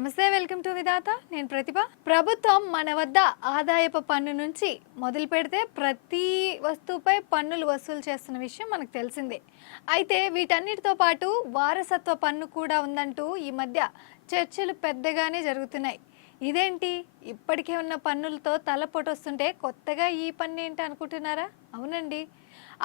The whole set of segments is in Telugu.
నమస్తే, వెల్కమ్ టు విధాత. నేను ప్రతిభ. ప్రభుత్వం మన వద్ద ఆదాయపు పన్ను నుంచి మొదలు పెడితే ప్రతి వస్తువుపై పన్నులు వసూలు చేస్తున్న విషయం మనకు తెలిసిందే. అయితే వీటన్నిటితో పాటు వారసత్వ పన్ను కూడా ఉందంటూ ఈ మధ్య చర్చలు పెద్దగానే జరుగుతున్నాయి. ఇదేంటి, ఇప్పటికే ఉన్న పన్నులతో తలపోటొస్తుంటే కొత్తగా ఈ పన్ను ఏంటి అనుకుంటున్నారా? అవునండి,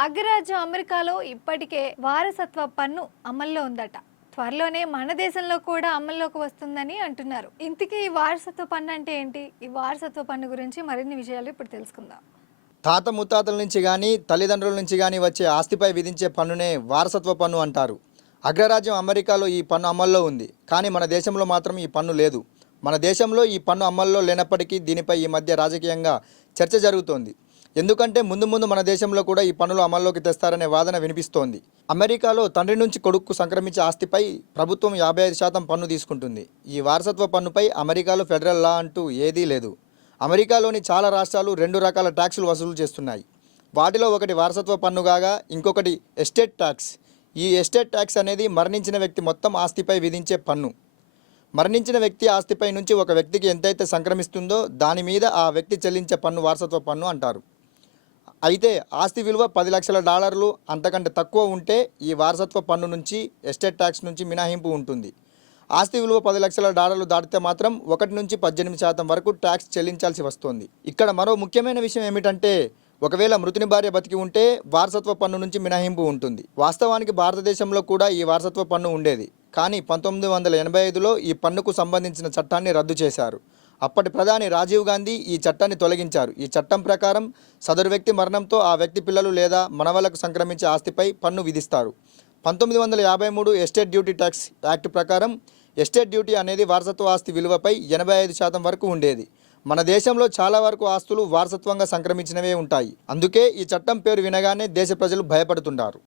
అగ్రరాజ్యం అమెరికాలో ఇప్పటికే వారసత్వ పన్ను అమల్లో ఉందట. త్వరలోనే మన దేశంలో కూడా అమల్లోకి వస్తుందని అంటున్నారు. ఇంతకీ ఈ వారసత్వ పన్ను అంటే ఏంటి? ఈ వారసత్వ పన్ను గురించి మరిన్ని విషయాలు ఇప్పుడు తెలుసుకుందాం. తాత ముత్తాతల నుంచి కానీ తల్లిదండ్రుల నుంచి కానీ వచ్చే ఆస్తిపై విధించే పన్నునే వారసత్వ పన్ను అంటారు. అగ్రరాజ్యం అమెరికాలో ఈ పన్ను అమల్లో ఉంది, కానీ మన దేశంలో మాత్రం ఈ పన్ను లేదు. మన దేశంలో ఈ పన్ను అమల్లో లేనప్పటికీ దీనిపై ఈ మధ్య రాజకీయంగా చర్చ జరుగుతోంది. ఎందుకంటే ముందు ముందు మన దేశంలో కూడా ఈ పన్నులు అమల్లోకి తెస్తారనే వాదన వినిపిస్తోంది. అమెరికాలో తండ్రి నుంచి కొడుకు సంక్రమించే ఆస్తిపై ప్రభుత్వం 55% పన్ను తీసుకుంటుంది. ఈ వారసత్వ పన్నుపై అమెరికాలో ఫెడరల్ లా అంటూ ఏదీ లేదు. అమెరికాలోని చాలా రాష్ట్రాలు 2 రకాల ట్యాక్సులు వసూలు చేస్తున్నాయి. వాటిలో ఒకటి వారసత్వ పన్ను కాగా ఇంకొకటి ఎస్టేట్ ట్యాక్స్. ఈ ఎస్టేట్ ట్యాక్స్ అనేది మరణించిన వ్యక్తి మొత్తం ఆస్తిపై విధించే పన్ను. మరణించిన వ్యక్తి ఆస్తిపై నుంచి ఒక వ్యక్తికి ఎంతైతే సంక్రమిస్తుందో దాని మీద ఆ వ్యక్తి చెల్లించే పన్ను వారసత్వ పన్ను అంటారు. అయితే ఆస్తి విలువ $10 లక్షలు అంతకంటే తక్కువ ఉంటే ఈ వారసత్వ పన్ను నుంచి, ఎస్టేట్ ట్యాక్స్ నుంచి మినహాయింపు ఉంటుంది. ఆస్తి విలువ $10 లక్షలు దాటితే మాత్రం 1 నుంచి 18% వరకు ట్యాక్స్ చెల్లించాల్సి వస్తుంది. ఇక్కడ మరో ముఖ్యమైన విషయం ఏమిటంటే, ఒకవేళ మృతుని భార్య బతికి ఉంటే వారసత్వ పన్ను నుంచి మినహాయింపు ఉంటుంది. వాస్తవానికి భారతదేశంలో కూడా ఈ వారసత్వ పన్ను ఉండేది, కానీ 1985లో ఈ పన్నుకు సంబంధించిన చట్టాన్ని రద్దు చేశారు. అప్పటి ప్రధాని రాజీవ్ గాంధీ ఈ చట్టాన్ని తొలగించారు. ఈ చట్టం ప్రకారం సదరు వ్యక్తి మరణంతో ఆ వ్యక్తి పిల్లలు లేదా మనవలకు సంక్రమించే ఆస్తిపై పన్ను విధిస్తారు. 1953 ఎస్టేట్ డ్యూటీ ట్యాక్స్ యాక్ట్ ప్రకారం ఎస్టేట్ డ్యూటీ అనేది వారసత్వ ఆస్తి విలువపై 85% వరకు ఉండేది. మన దేశంలో చాలా వరకు ఆస్తులు వారసత్వంగా సంక్రమించినవే ఉంటాయి. అందుకే ఈ చట్టం పేరు వినగానే దేశ ప్రజలు భయపడుతున్నారు.